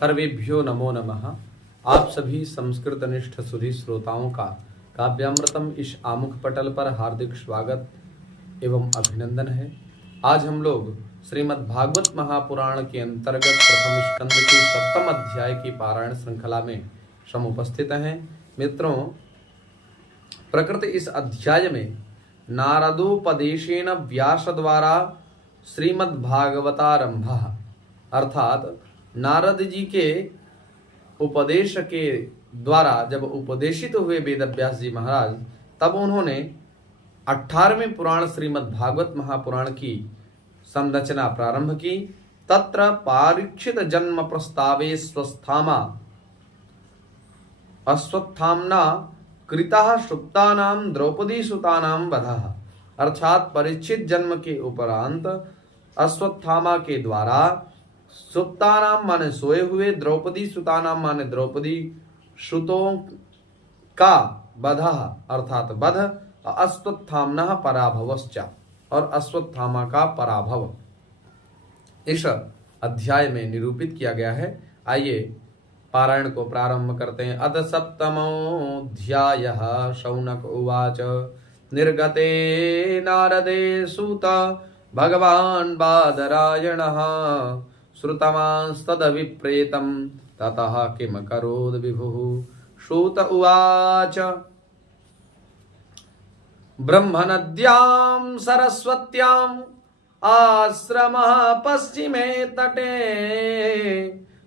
सर्वेभ्यो नमो नमः। आप सभी संस्कृतनिष्ठ सुधी श्रोताओं का काव्यामृतम इस आमुख पटल पर हार्दिक स्वागत एवं अभिनंदन है। आज हम लोग श्रीमद् भागवत महापुराण के अंतर्गत प्रथम स्कंद के 7वें अध्याय की पारायण श्रृंखला में समुपस्थित हैं। मित्रों, प्रकृत इस अध्याय में नारदोपदेशेन व्यास द्वारा श्रीमद् भागवतारंभ अर्थात नारद जी के उपदेश के द्वारा जब उपदेशित हुए वेद व्यास जी महाराज, तब उन्होंने 18वें पुराण श्रीमद् भागवत महापुराण की संरचना प्रारंभ की। तत्र पारीक्षित जन्म प्रस्तावे अश्वत्थाम्ना कृतः सुप्तानां द्रौपदी सुतानां वधः, अर्थात परीक्षित जन्म के उपरांत अश्वत्थामा के द्वारा सुप्तानाम माने सोए हुए, द्रौपदी सुतानाम माने द्रौपदी सुतों का वधः अर्थात वध, अश्वत्थाम्नः पराभवश्च और अश्वत्थामा का पराभव इस अध्याय में निरूपित किया गया है। आइए पारायण को प्रारंभ करते हैं। अथ सप्तमोऽध्यायः। शौनक उवाच निर्गते नारदे सूत भगवान् बादरायणः श्रुतवांस्तदभिप्रेतं ततः किमकरोद् विभुः। सूत उवाच ब्रह्मनद्यां सरस्वत्याम् आश्रमः पश्चिमे तटे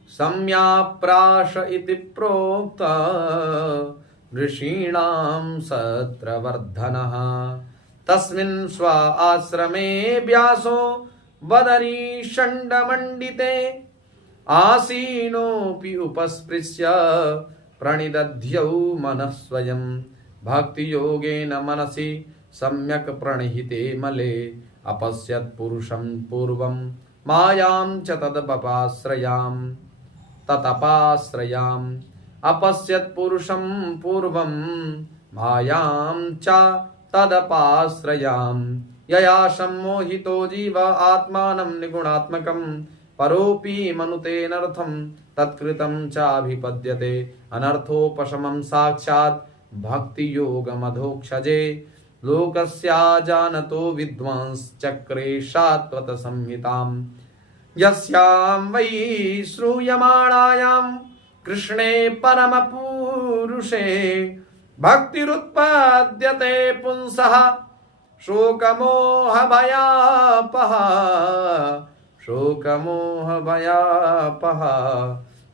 सम्याप्राश इति प्रोक्ता ऋषीणां सत्रवर्धनः। तस्मिन् स्व आश्रमे व्यासो बदरी षण्डमण्डिते आसीनोऽपि उपस्पृश्य प्रणिदध्यौ मनः स्वयं। भक्तियोगेन मनसि सम्यक् प्रणिहिते मले अपश्यत् पुरुषं पूर्वं मायां च ततपाश्रयाम् अपश्यत् पुरुषं पूर्वं मायां च तदपाश्रयाम्। यया सम्मोहितो जीव आत्मानं निगुणात्मकं परोऽपि मनुतेनर्थं तत्कृतं चाभिपद्यते। अनर्थोपशमं साक्षात् भक्तियोगमधोक्षजे लोकस्या जानतो विद्वांश्चक्रे शाश्वत संहिताम्। यस्यां वै श्रूयमाणायां कृष्णे परमपुरुषे भक्तिरुत्पद्यते पुंसः शोकमोहभयापः।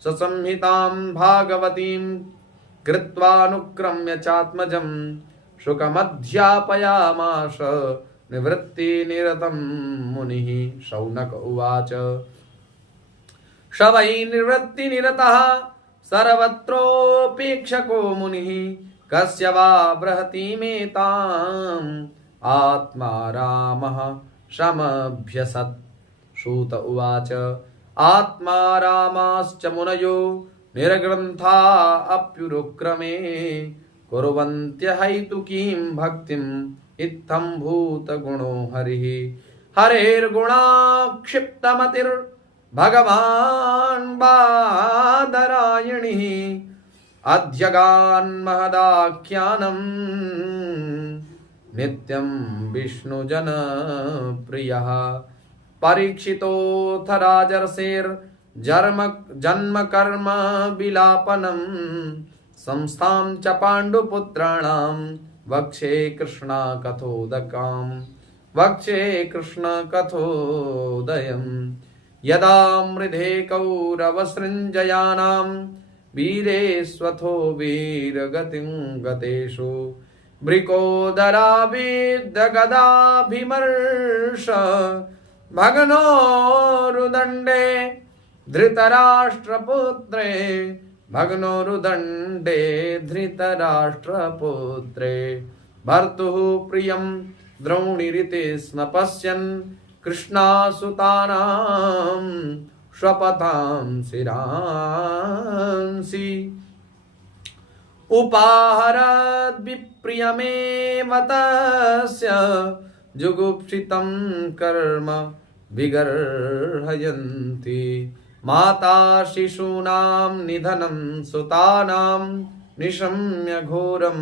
ससंहितां भागवतीं कृत्वानुक्रम्य चात्मजं शुकमध्यापयामास निवृत्तिनिरतं मुनिः। शौनक उवाच स वै निवृत्तिनिरतः सर्वत्रोपेक्षको मुनिः कस्य वा बृहतीमेताम् आत्मा रामः समभ्यसत्। सूत उवाच आत्मा रामाश्च मुनयो निर्ग्रन्था अप्युरुक्रमे कुर्वन्त्यहैतुकीं भक्तिम् इत्थं भूतगुणो हरिः। हरेर्गुणाक्षिप्तमतिर्भगवान् बादरायणिः अध्यगान्महदाख्यानम् नित्यं विष्णुजनप्रियः। परीक्षितोऽथ राजर्षेर्जन्म विलापनं संस्थां च पाण्डुपुत्राणां वक्षे कृष्णकथोदयम्। यदा मृधे कौरवसृञ्जयानां वीरेष्वथो वीरगतिं गतेषु भृकोदराविद्धगदाभिमर्श भग्नोरुदण्डे धृतराष्ट्रपुत्रे भर्तुः प्रियं द्रोणीरिते स्म पश्यन् कृष्णासुतानां स्वपथां शिरांसि। उपाहरद्विप्रियमेव तस्य जुगुप्सितं कर्म विगर्हयन्ति माता शिशूनां निधनं सुतानां निशम्य घोरं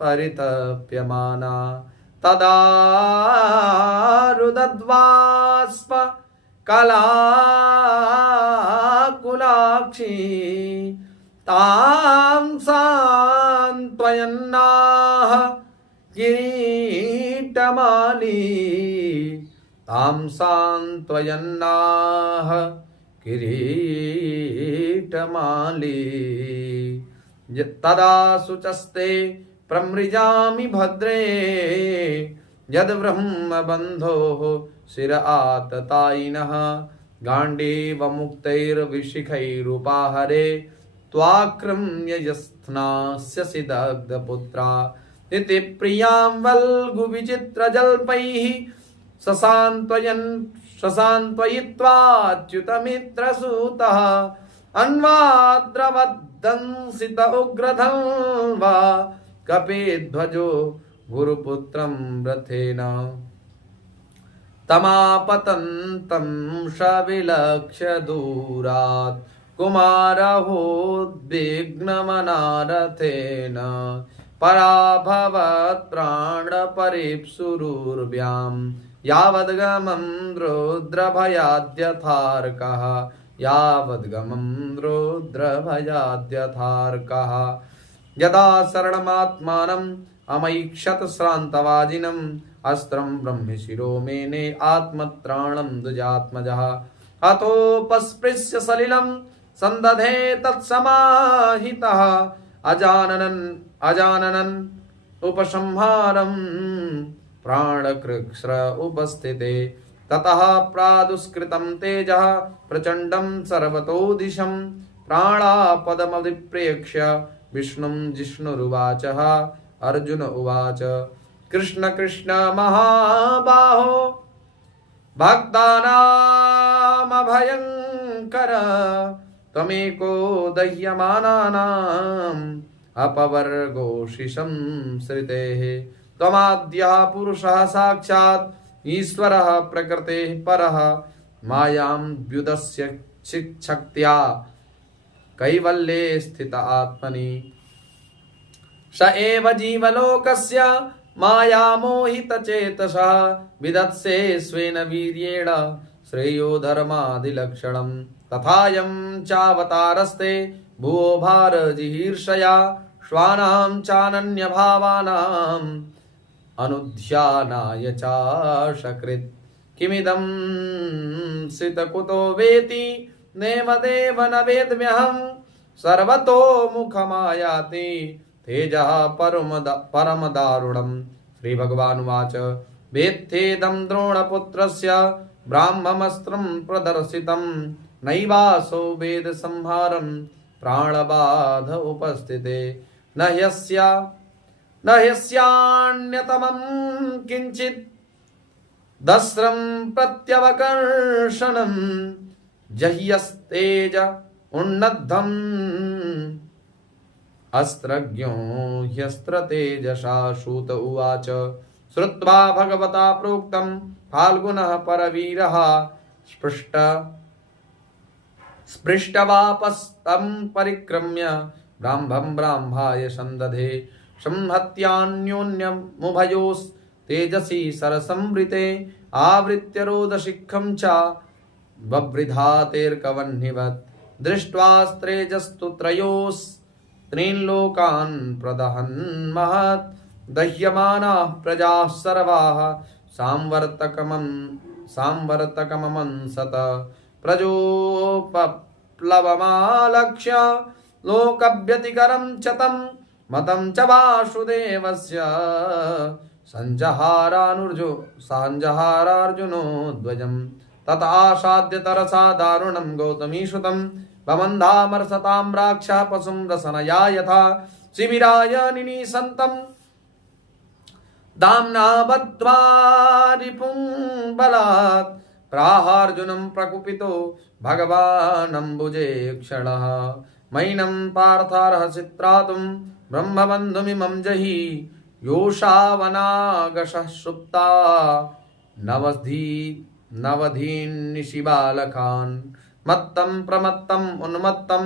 परितप्यमाना तदा रुदध्वास्प कलाकुलाक्षी तां सान्त्वयन्नाह किरीटमाली तां सान्त्वयन्नाह किरीटमाली तदा शुचस्ते प्रमृजामि भद्रे यद ब्रह्मबन्धोः शिर आततायिनः गाण्डीवमुक्तैर्विशिखैरुपाहरे त्वाक्रम्य यस्थनास्यसि दग्धपुत्रा इति प्रियां वल्गुविचित्रजल्पैः शशान्त्वयित्वाच्युतमित्रसूतः अन्वाद्रवद्दंसित उग्रधन्वा कपिध्वजो गुरुपुत्रं रथेन तमापतन्तं शविलक्ष्य दूरात् कुमारहोद्विग्नमनारथेन पराभवत् प्राणपरीप्सुरुर्व्यां यावद्गमं रुद्रभयाद्यथार्कः यावद्गमं रुद्रभयाद्यथार्कः यदा शरणमात्मानम् अमैक्षत श्रान्तवाजिनम् अस्त्रं ब्रह्मशिरो मेने आत्मत्राणं द्विजात्मजः अथोपस्पृश्य सलिलं सन्दधे तत्समाहितः अजाननन् उपसंहारं प्राणकृक्स्र उपस्थिते ततः प्रादुष्कृतं तेजः प्रचण्डं सर्वतो दिशं प्राणापदमधिप्रेक्ष्य विष्णुं जिष्णुरुवाचः अर्जुन उवाच कृष्ण कृष्ण महाबाहो भक्तानामभयङ्कर त्वमेको दह्यमानानाम् अपवर्गोषिषं श्रितेः त्वमाद्यः पुरुषः साक्षात् ईश्वरः प्रकृतेः परः मायां व्युदस्य शक्त्या कैवल्ये स्थित आत्मनि स एव जीवलोकस्य मायामोहितचेतसः विदत्से स्वेन वीर्येण श्रेयो धर्मादिलक्षणम् तथायं चावतारस्ते भुवो भारजिहीर्षया श्वानां चानन्यभावानाम् अनुध्यानाय चाशकृत् किमिदं सितकुतो वेति नेमदेव न वेद्म्यहं सर्वतो मुखमायाति तेजः परमदारुणम् श्रीभगवानुवाच वेत्थेदं द्रोणपुत्रस्य ब्राह्ममस्त्रं प्रदर्शितं नैवासो वेद संहारं प्राणबाध उपस्थिते न ह्यस्यान्यतमं किञ्चित् दस्रं प्रत्यवकर्षणं जह्यस्तेज उन्नद्धम् अस्त्रज्ञो ह्यस्त्रतेजसा सूत उवाच श्रुत्वा भगवता प्रोक्तं फाल्गुनः परवीरः स्पृष्टवापस्तं परिक्रम्य ब्राह्मं ब्राह्माय संदधे संहत्यान्योन्यमुभयोस्तेजसि सरसंवृते आवृत्य रोदशिखं च बभ्रिधातेर्कवह्निवत् दृष्ट्वास्त्रेजस्तु त्रयोस्त्रीन् लोकान् प्रदहन् महत् दह्यमानाः प्रजाः सर्वाः सांवर्तकमंसत प्रजोपप्लवमालक्ष्य लोकव्यतिकरं च तं मतं च वासुदेवस्य साञ्जहारार्जुनो ध्वजम् तथासाद्य तरसा दारुणं गौतमीसुतं बबन्धामर्षतां राक्षः पशुं रसनया यथा शिबिराय निनीसन्तं दाम्ना बद्ध्वा रिपुं बलात् प्राहार्जुनं प्रकुपितो भगवानम्बुजे क्षणः मैनं पार्थार्हसि त्रातुं ब्रह्मबन्धुमिमं जहि योषावनागशः सुप्ता नवधीन्निशिबालकान् मत्तं प्रमत्तं उन्मत्तं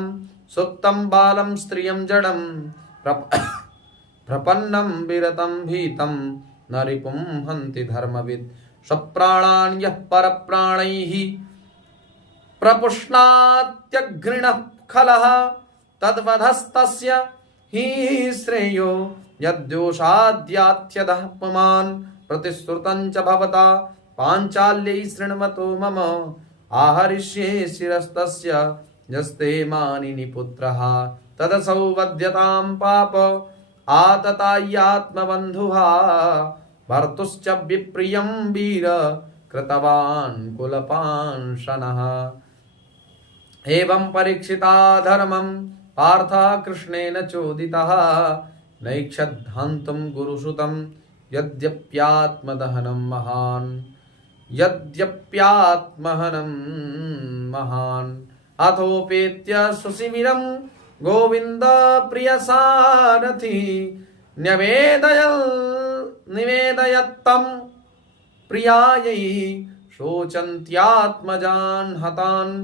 सुप्तं बालं स्त्रियं जडं प्रपन्नं विरतं भीतं न रिपुं हन्ति धर्मवित् स्वप्राणान् यः परप्राणैः प्रपुष्णात्यघृणः खलः तद्वधस्तस्य हि श्रेयो यद्योषाद्यात्यदः पुमान् प्रतिश्रुतं च भवता पाञ्चाल्यै शृण्वतो मम आहरिष्ये शिरस्तस्य यस्ते मानिनि पुत्रः तदसौ वध्यतां पाप आतताय्यात्मबन्धुः भर्तुश्च विप्रियं वीर कृतवान् कुलपांशनः। एवं परीक्षिता धर्मं पार्थः कृष्णेन चोदितः नैक्षद्धन्तुं गुरुसुतं यद्यप्यात्मदहनं महान् अथोपेत्य सुशिबिरं गोविन्द प्रियसारथि निवेदयत्तं प्रियायै शोचन्त्यात्मजान् हतान्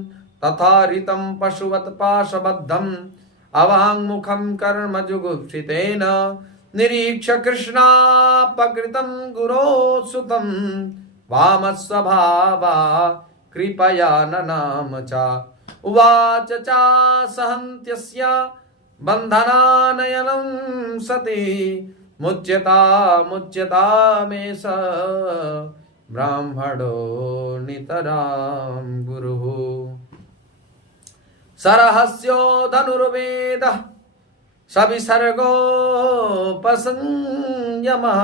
तथा ऋतं पशुवत् पाशबद्धम् अवाङ्मुखं कर्म जुगुप्सितेन निरीक्ष्य कृष्णापकृतं गुरोः सुतं वामस्वभावा कृपया ननाम च उवाच च सहन्त्यस्य बन्धनानयनं सति मुच्यता मे स ब्राह्मणो नितरां गुरुः। सरहस्यो धनुर्वेदः सविसर्गोपसंयमः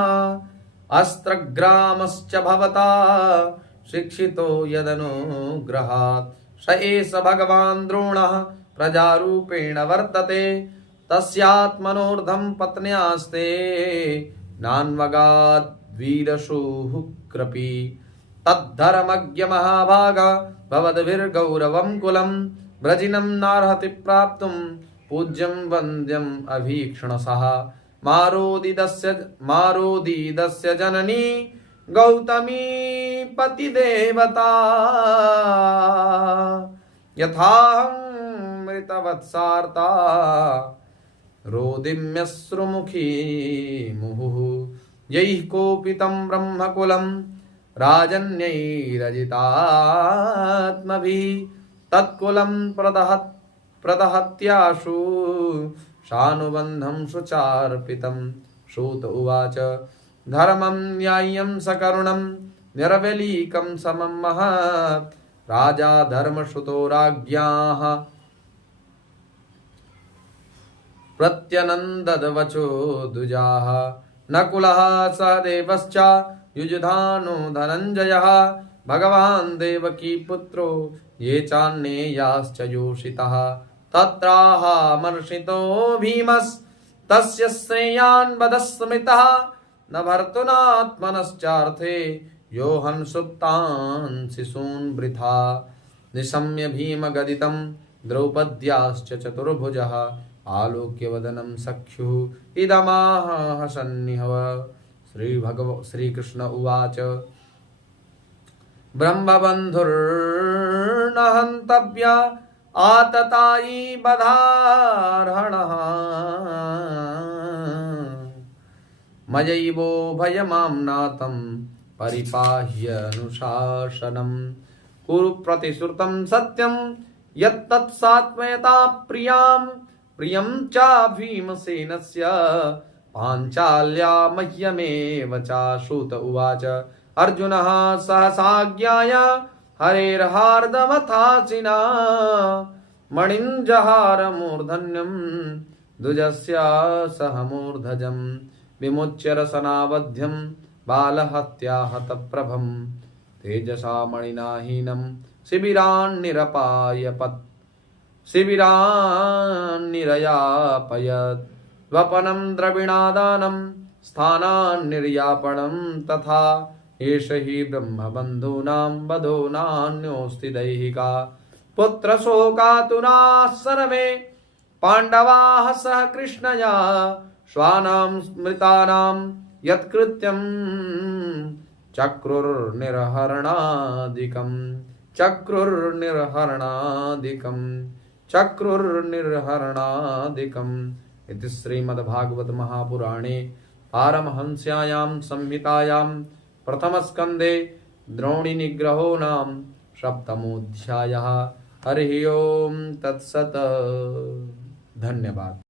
अस्त्रग्रामश्च भवता शिक्षितो यदनुग्रहात् स एष भगवान् द्रोणः प्रजारूपेण वर्तते तस्यात्मनोर्धं पत्न्यास्ते नान्वगाद्वीरशुः कृपी तद्धर्मज्ञ महाभागा भवद्भिर्गौरवं कुलं व्रजिनं नार्हति प्राप्तुं पूज्यं वन्द्यम् अभीक्ष्णसः मारोदिदस्य जननी गौतमी पतिदेवता यथाहं मृतवत्सार्ता रोदिम्यश्रुमुखी मुहुः यैः कोपितं ब्रह्मकुलं राजन्यैरजितात्मभिः तत्कुलं प्रदहत्याशु शानुबन्धं शुचार्पितं। सूत उवाच धर्मं न्याय्यं सकरुणं निरवलीकं समं महत् राजा धर्मश्रुतो राज्ञाः प्रत्यनन्दद्वचो दुजाः नकुलः सहदेवश्च युयुधानो धनञ्जयः भगवान् देवकी पुत्रो ये चान्येयाश्च योषितः तत्राहमर्षितो भीमस्तस्य श्रेयान् वधस्मृतः न भर्तुनात्मनश्चार्थे यो हंसुप्तान् शिशून् वृथा निशम्य भीमगदितं द्रौपद्याश्च चतुर्भुजः आलोक्य वदनं सख्युः इदमाह हसन्निहव। श्रीकृष्ण उवाच ब्रह्मबन्धुर्न हन्तव्या आततायी बधार्हणः मयैवो भयमाम्नातं परिपाह्यनुशासनं कुरु प्रतिश्रुतं सत्यं यत्तत् सात्मयता प्रियं च भीमसेनस्य पाञ्चाल्या मह्यमेव च। सूत उवाच अर्जुनः सहसाज्ञाय हरेर्हार्दमथासिना मणिं जहार मूर्धन्यं द्विजस्य सह मूर्धजं विमुच्य रसनावध्यं बालहत्याहतप्रभं तेजसा मणिना हीनं शिबिरान्निरयापयत् वपनं द्रविणादानं स्थानान्निर्यापणं तथा एष हि ब्रह्मबन्धूनां वधो नान्योऽस्ति दैहिका पुत्रशोकातुराः सर्वे पाण्डवाः सह कृष्णया श्वानां स्मृतानां यत्कृत्यं चक्रुर्निर्हरणादिकं चक्रुर्निर्हरणादिकम् इति श्रीमद्भागवत महापुराणे पारमहंस्यायां संहितायां प्रथमस्कन्धे द्रोणी निग्रहो नाम सप्तमोऽध्यायः। हरि ओम तत्सत्। धन्यवाद।